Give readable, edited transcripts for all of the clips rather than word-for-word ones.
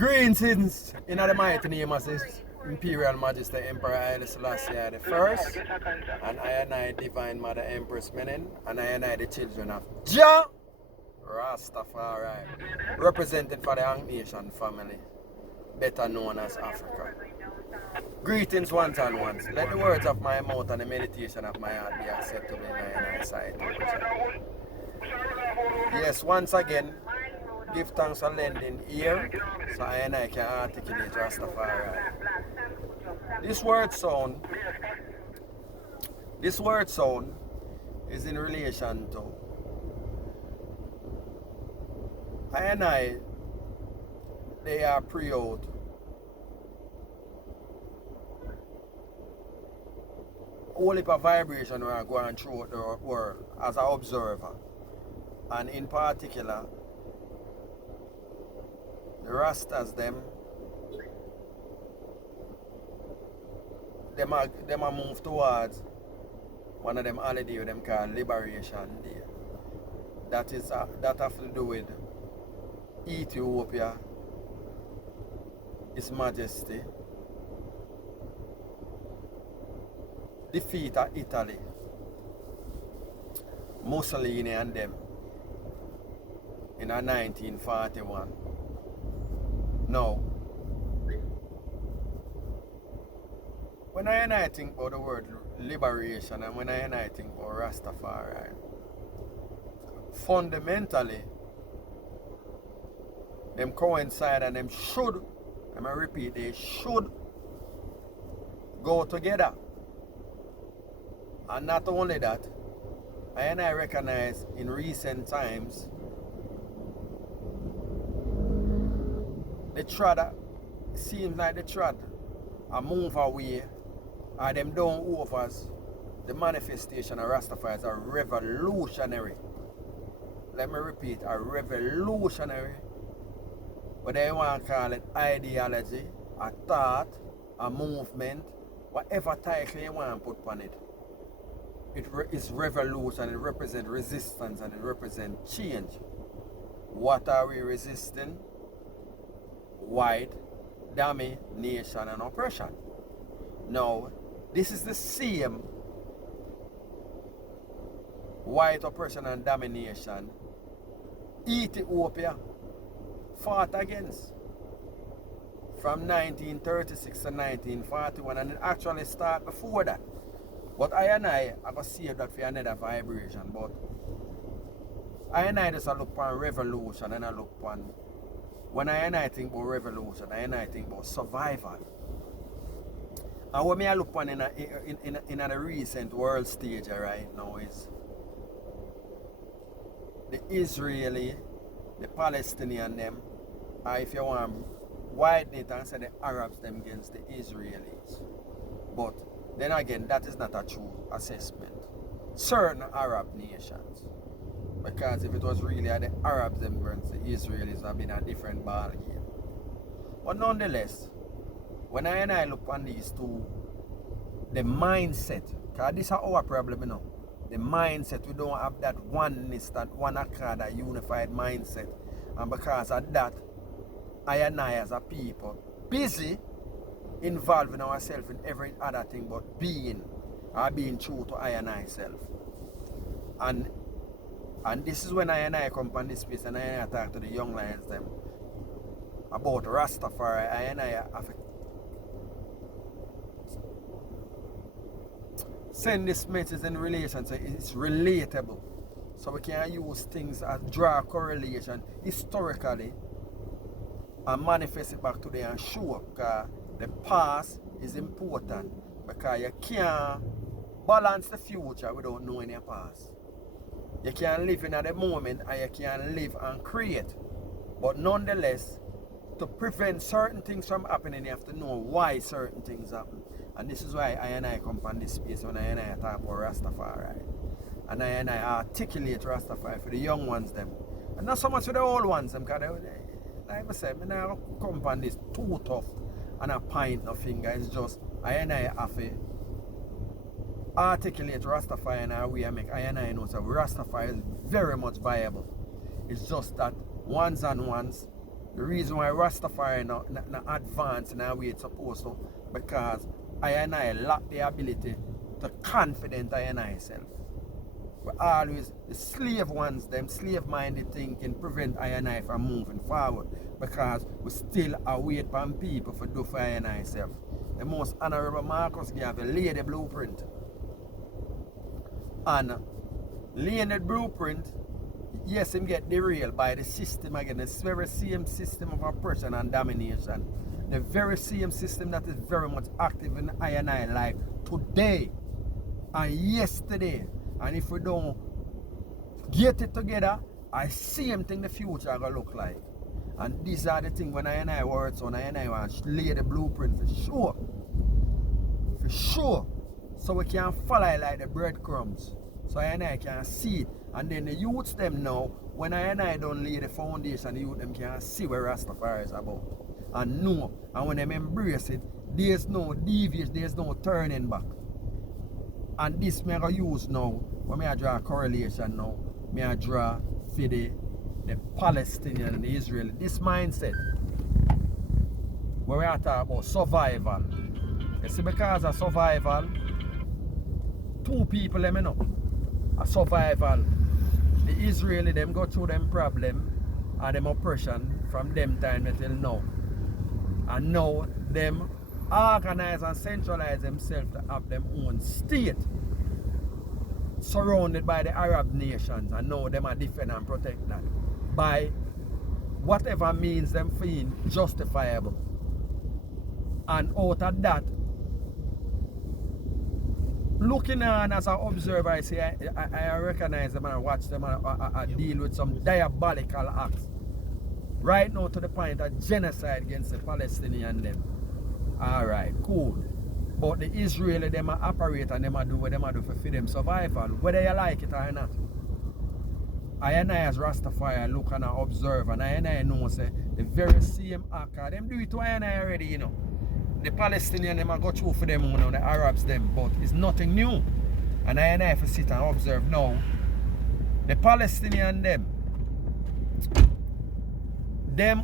Greetings in the mighty name of His Imperial Majesty Emperor Haile Selassie I the First, and I and I Divine Mother Empress Menen, and I and I the children of Jah Rastafari, represented for the Ang Nation family, better known as Africa. Greetings once and once. Let the words of my mouth and the meditation of my heart be acceptable in my sight. Yes, once again, give thanks for lending ear so I and I can articulate Rastafari. This word sound is in relation to I and I, they are pre-old. All heap of vibration we are going through the world as an observer, and in particular the Rastas them are move towards one of them holiday with them called Liberation Day. That have to do with Ethiopia, His Majesty, defeat of Italy, Mussolini and them in 1941. Now, when I think about the word liberation and when I think about Rastafari, fundamentally, them coincide and them should, and I repeat, they should go together. And not only that, I recognize in recent times the trad seems like the trad a move away, and them down overs the manifestation of Rastafari is a revolutionary. Let me repeat, a revolutionary. But they want to call it ideology, a thought, a movement, whatever title you want to put on it. It is revolution, it represents resistance and it represents change. What are we resisting? White domination and oppression. Now, this is the same white oppression and domination Ethiopia fought against from 1936 to 1941, and it actually started before that. But I going to save that for another vibration. But I just look upon revolution and I look upon, when I think about revolution, I think about survival. And what I look upon in a recent world stage right now is the Israeli, the Palestinian them, or if you want widen it and say the Arabs them against the Israelis. But then again, that is not a true assessment. Certain Arab nations, because if it was really the Arabs them against the Israelis, have been a different ball game. But nonetheless, when I look on these two, the mindset, because this is our problem, you know. The mindset, we don't have that oneness, that one accord, that unified mindset. And because of that, I and I as a people, busy involving ourselves in every other thing but being true to I and I self. And this is when I and I come on this space and I talk to the young lions them about Rastafari. I and I have to send this message in relation to it's relatable. So we can use things as draw correlation historically and manifest it back today and show up, because the past is important, because you can't balance the future without knowing your past. You can live in the moment and you can live and create. But nonetheless, to prevent certain things from happening, you have to know why certain things happen. And this is why I and I come on this space when I and I talk about Rastafari. And I articulate Rastafari for the young ones them. And not so much for the old ones them, because like I said, I never come on this too tough and a pint of finger. It's just I and I have to articulate Rastafari in a way I make I and I know so Rastafari is very much viable. It's just that once and once The reason why Rastafari not advance in our way it's supposed to, because I and I lack the ability to confident I and I self. We always, the slave ones, them slave-minded thinking prevent I and I from moving forward, because we still await from people for do for I and I self. The most honorable Marcus gave a lay the blueprint. And laying the blueprint, yes, him get derailed by the system again, the very same system of oppression and domination. The very same system that is very much active in I and I, like today and yesterday. And if we don't get it together, I same thing the future gonna look like. And these are the things when I and I work on, I and I want to lay the blueprint for sure. For sure. So we can follow like the breadcrumbs. So I and I can see it. And then the youths them know, when I and I don't lay the foundation, the youth them can see where Rastafari is about. And know. And when them embrace it, there's no deviation, there's no turning back. And this me I go use now, when I draw a correlation now, I draw for the Palestinian and the Israeli. This mindset, where we are talking about survival. You see, because of survival, two people let me know. A survival. The Israeli them go through them problem and them oppression from them time until now. And now them organize and centralize themselves to have them own state, surrounded by the Arab nations, and now them are defend and protect that by whatever means them feel justifiable. And out of that, looking on as an observer, I say I recognize them and I watch them and I deal with some diabolical acts. Right now to the point of genocide against the Palestinian them. Alright, cool. But the Israeli them operate and them do what them do for them survival, whether you like it or not. I and I as Rastafari look and I observe, and I know say the very same act, them do it to I and I already, you know. The Palestinians them go through for them, you know, the Arabs them, but it's nothing new. And I have to sit and observe now. The Palestinian them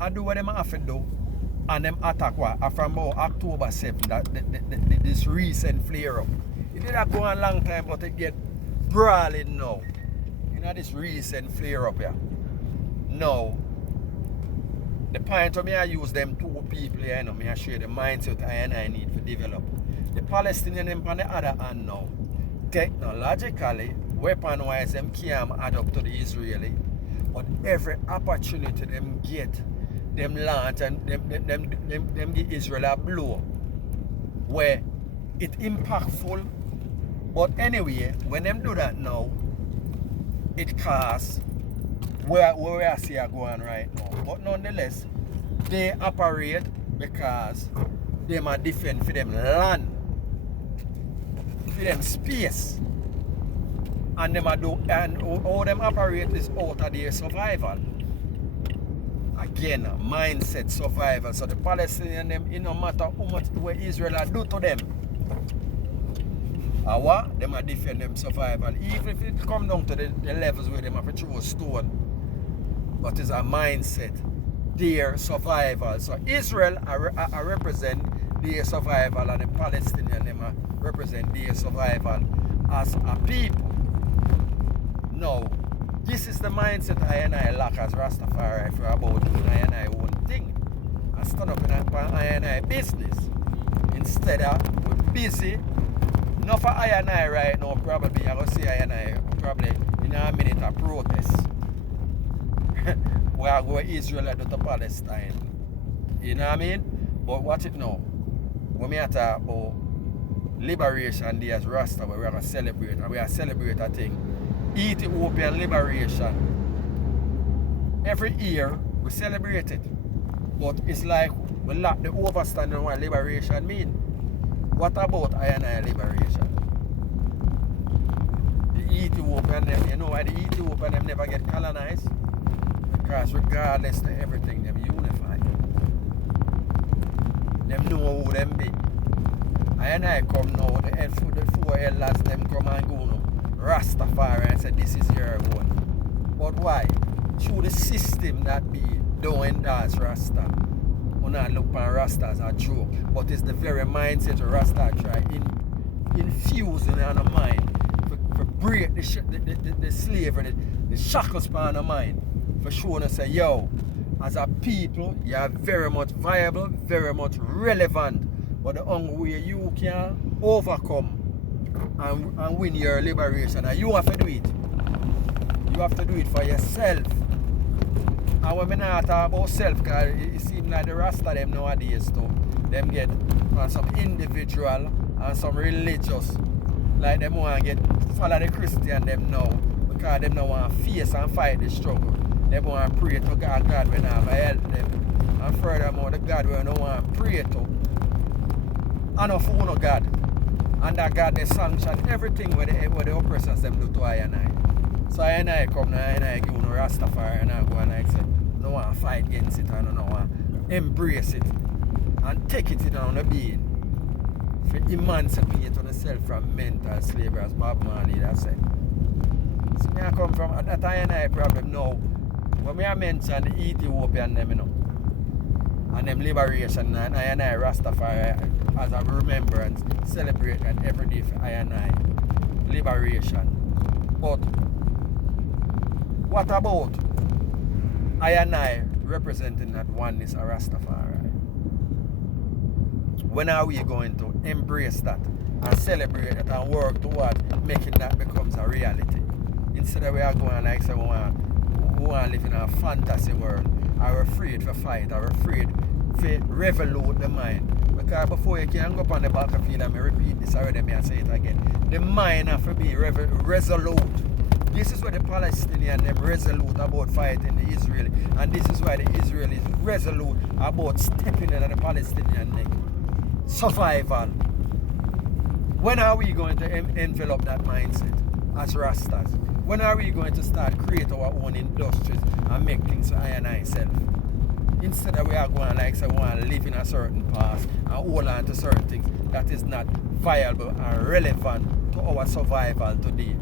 I do what them have to do. And them attack what? From about October 7th, that this recent flare up. It did not go on a long time, but it get brawling now. You know this recent flare up here. Now, the point of me I use them two people here, you know, me I share the mindset I and I need to develop. The Palestinian them on the other hand now, technologically, weapon wise them can't add up to the Israeli. But every opportunity them get, them launch and them give Israel a blow where it impactful. But anyway, when them do that now, it costs where I see are going right now. But nonetheless, they operate because they are defend for them land, for them space. And them do, and all them operate is out of their survival. Again, mindset survival. So the Palestinians them, it no matter how much what Israel do to them, what? Them are defend them survival. Even if it come down to the levels where them have to throw a stone. But it's a mindset, their survival. So Israel I represent their survival, and the Palestinians them represent their survival as a people. Now, this is the mindset I and I lack as Rastafari for about doing I and I own thing. I stand up in I and I business. Instead of we're busy. Not for I and I right now, probably I will say I and I probably in a minute of protest. Where I go Israel to Palestine. You know what I mean? But watch it now. When we talk about Liberation Day as Rasta, where we are going to celebrate, and we are celebrate a thing. Ethiopian liberation. Every year we celebrate it. But it's like we lack the overstanding of what liberation means. What about I and I liberation? The Ethiopian them, you know why the Ethiopian them never get colonized? Because regardless of everything, them unified. Them know who them be. I and I come now, the four elders them come and go now. Rastafari and said this is your one. But why? through the system that be don't endorse Rasta. We not look upon Rasta as a joke, but it's the very mindset of Rasta try infuse in our mind for break the slavery, the shackles upon our mind, for showing us say, yo, as a people, you are very much viable, very much relevant, but the only way you can overcome and win your liberation, and you have to do it. You have to do it for yourself. And when we not talk about self, because it seems like the Rasta them nowadays too, them get on some individual and some religious, like them want to get follow the Christian them now, because them now want to face and fight the struggle. They want to pray to God will not help them. And furthermore, the God will not want to pray to. And of no God. And that God they sanction everything what the oppressors them do to I and I. So I and I come now and I give no Rastafari and I go and I say, no want to fight against it and no want to embrace it and take it on the being. For emancipate on yourself from mental slavery, as Bob Marley that said. So I come from that I and I problem now. When I mention the Ethiopian them, you know, and them liberation, and I Rastafari as a remembrance, celebrate and every day for I liberation. But what about I representing that oneness of Rastafari? When are we going to embrace that and celebrate it and work towards making that becomes a reality? Instead of we are going like say we want to live in a fantasy world, are afraid to fight, are afraid to revolute the mind. Because before you can go up on the battlefield, and I repeat this already, I say it again, the mind have to be resolute. This is why the Palestinians them resolute about fighting the Israeli, and this is why the Israelis resolute about stepping into the Palestinian neck. Survival. When are we going to envelop that mindset as Rastas? When are we going to start create our own industries and make things for I and I self? Instead of we are going like say we want to live in a certain past and hold on to certain things that is not viable and relevant to our survival today.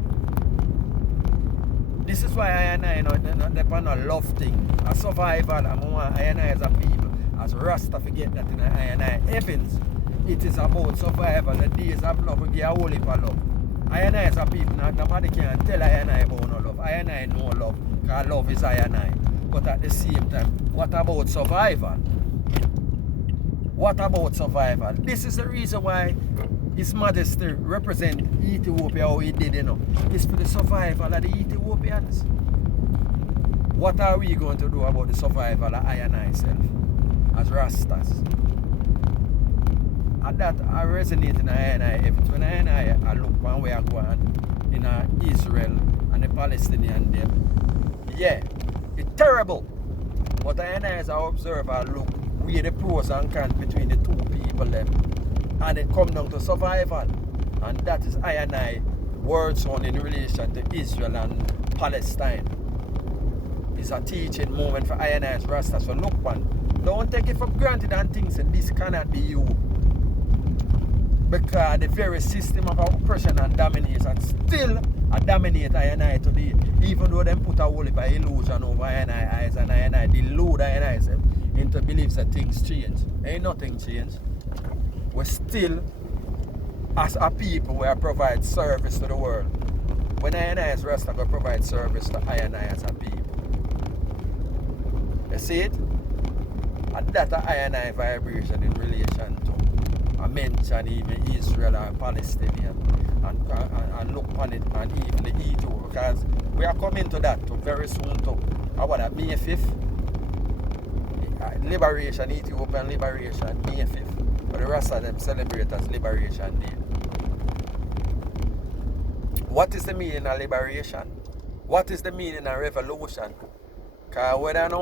This is why I and I depend on love thing, a survival, and I and I as a people, as Rasta forget that in I and I heavens, it is about survival. The days of love, we get a whole heap of love. I and I as a people, nobody can tell I and I about no love. I and I know love, because love is I and I. But at the same time, what about survival? What about survival? This is the reason why His Majesty represent Ethiopia how he did, you know. It's for the survival of the Ethiopians. What are we going to do about the survival of I and I self as Rastas? And that I resonate in I and I. When I look on where I go on in Israel and the Palestinian them, yeah, it's terrible. But I and I as an observer look where the pros and cons between the two people them. And it comes down to survival. And that is I and I words on in relation to Israel and Palestine. It's a teaching moment for I and I as Rastas. So look man, don't take it for granted and think that this cannot be you. Because the very system of oppression and domination still dominate I and I today. Even though them put a whole heap of illusion over I and I eyes and I delude I and I into beliefs that things change. Ain't nothing changed. We still, as a people, we provide service to the world. When I and I as Rasta we provide service to I and I as a people. You see it? And that I and I vibration in relation to I mention even Israel and Palestinian and look on it and even the Ethiopian, because we are coming to that too very soon too. About that May 5th, liberation, Ethiopian liberation, May 5th. But the rest of them celebrate as Liberation Day. What is the meaning of liberation? What is the meaning of revolution? Because when I know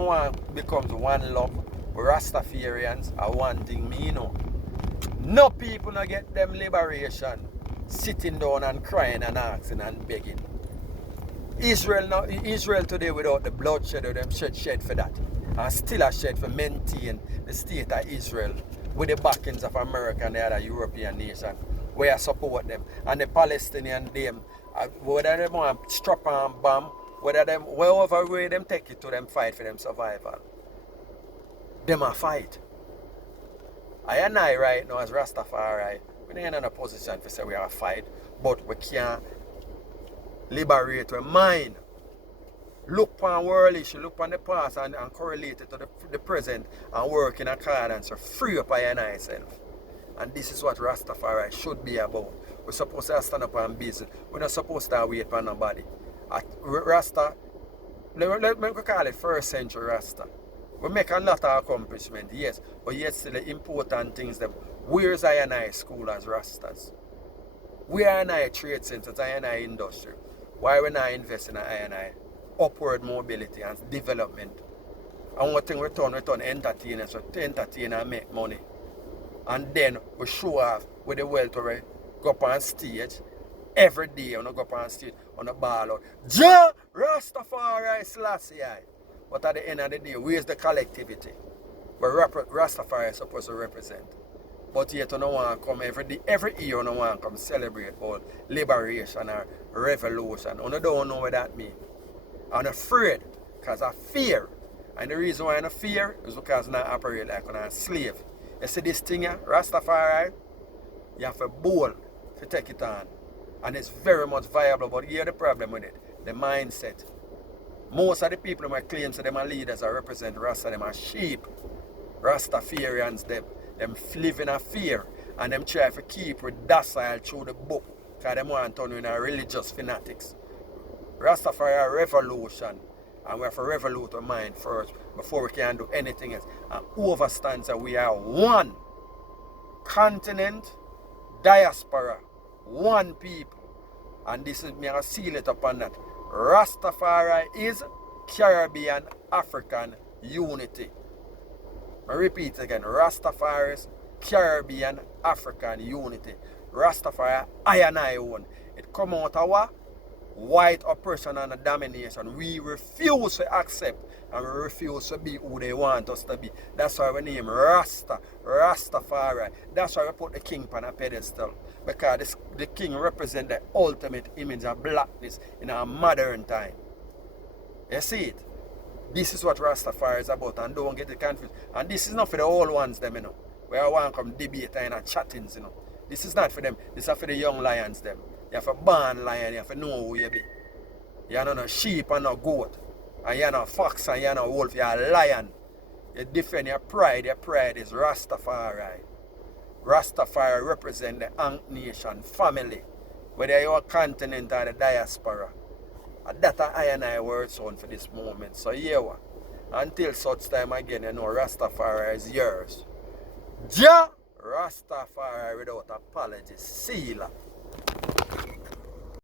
one becomes one love, Rastafarians are one thing me know. No people not get them liberation sitting down and crying and asking and begging. Israel today without the bloodshed of them shed for that. And still a shed for maintain the state of Israel with the backings of America and the other European nations where I support them. And the Palestinian them, whether they want strap and bomb Whether them, wherever way them take it to them fight for them survival. Them a fight. I and I right now as Rastafari, we ain't in a position to say we are a fight, but we can't liberate our mind. Look on world issue, look on the past and correlate it to the present and work in accordance to free up I and I self. And this is what Rastafari should be about. We're supposed to stand up and busy. We're not supposed to wait for nobody. At Rasta, let me call it first century Rasta. We make a lot of accomplishment, yes, but yet still the important things them. Where's I and I school as Rastas? Where are I trade centers, I and I industry? Why we not invest in I and I upward mobility and development? And one thing we turn entertainers, so to entertain and make money. And then we show off with the wealth we go up on stage every day. We go up on stage on the ball out. Ja Rastafari Selassie. But at the end of the day, where's the collectivity? Where Rastafari is supposed to represent. But yet, you don't want to come every year, you don't want to come celebrate all liberation or revolution. You don't know what that means. I'm afraid because of fear. And the reason why I'm fear is because I operate like I'm a slave. You see this thing here, Rastafari, you have a bowl to take it on. And it's very much viable, but here's the problem with it. The mindset. Most of the people who claim that them are leaders or represent Rasta, them are sheep. Rastafarians, them live in a fear. And them try to keep with docile through the book. Because they want to turn into religious fanatics. Rastafari are revolution. And we have to revolute our mind first before we can do anything else. And overstands that we are one continent, diaspora, one people. And this is me, I seal it upon that. Rastafari is Caribbean African unity. I repeat again, Rastafari is Caribbean African unity. Rastafari, I and I own. It come out of what? White oppression and domination. We refuse to accept and we refuse to be who they want us to be. That's why we name Rasta, Rastafari. That's why we put the king on a pedestal. Because the king represents the ultimate image of blackness in our modern time. You see it? This is what Rastafari is about, and don't get it confused. And this is not for the old ones, them, you know. Where I want to come debate and chattings, you know. This is not for them. This is for the young lions, them. You have a born lion, you have to know who you be. You're not a sheep and a goat. And you're not a fox and you're not a wolf, you're a lion. You defend your pride is Rastafari. Rastafari represent the Ankh Nation family. Whether you're a continent or the diaspora. And that I and I words on for this moment. So yeah, until such time again, you know Rastafari is yours. Ja Rastafari without apology. Sealer.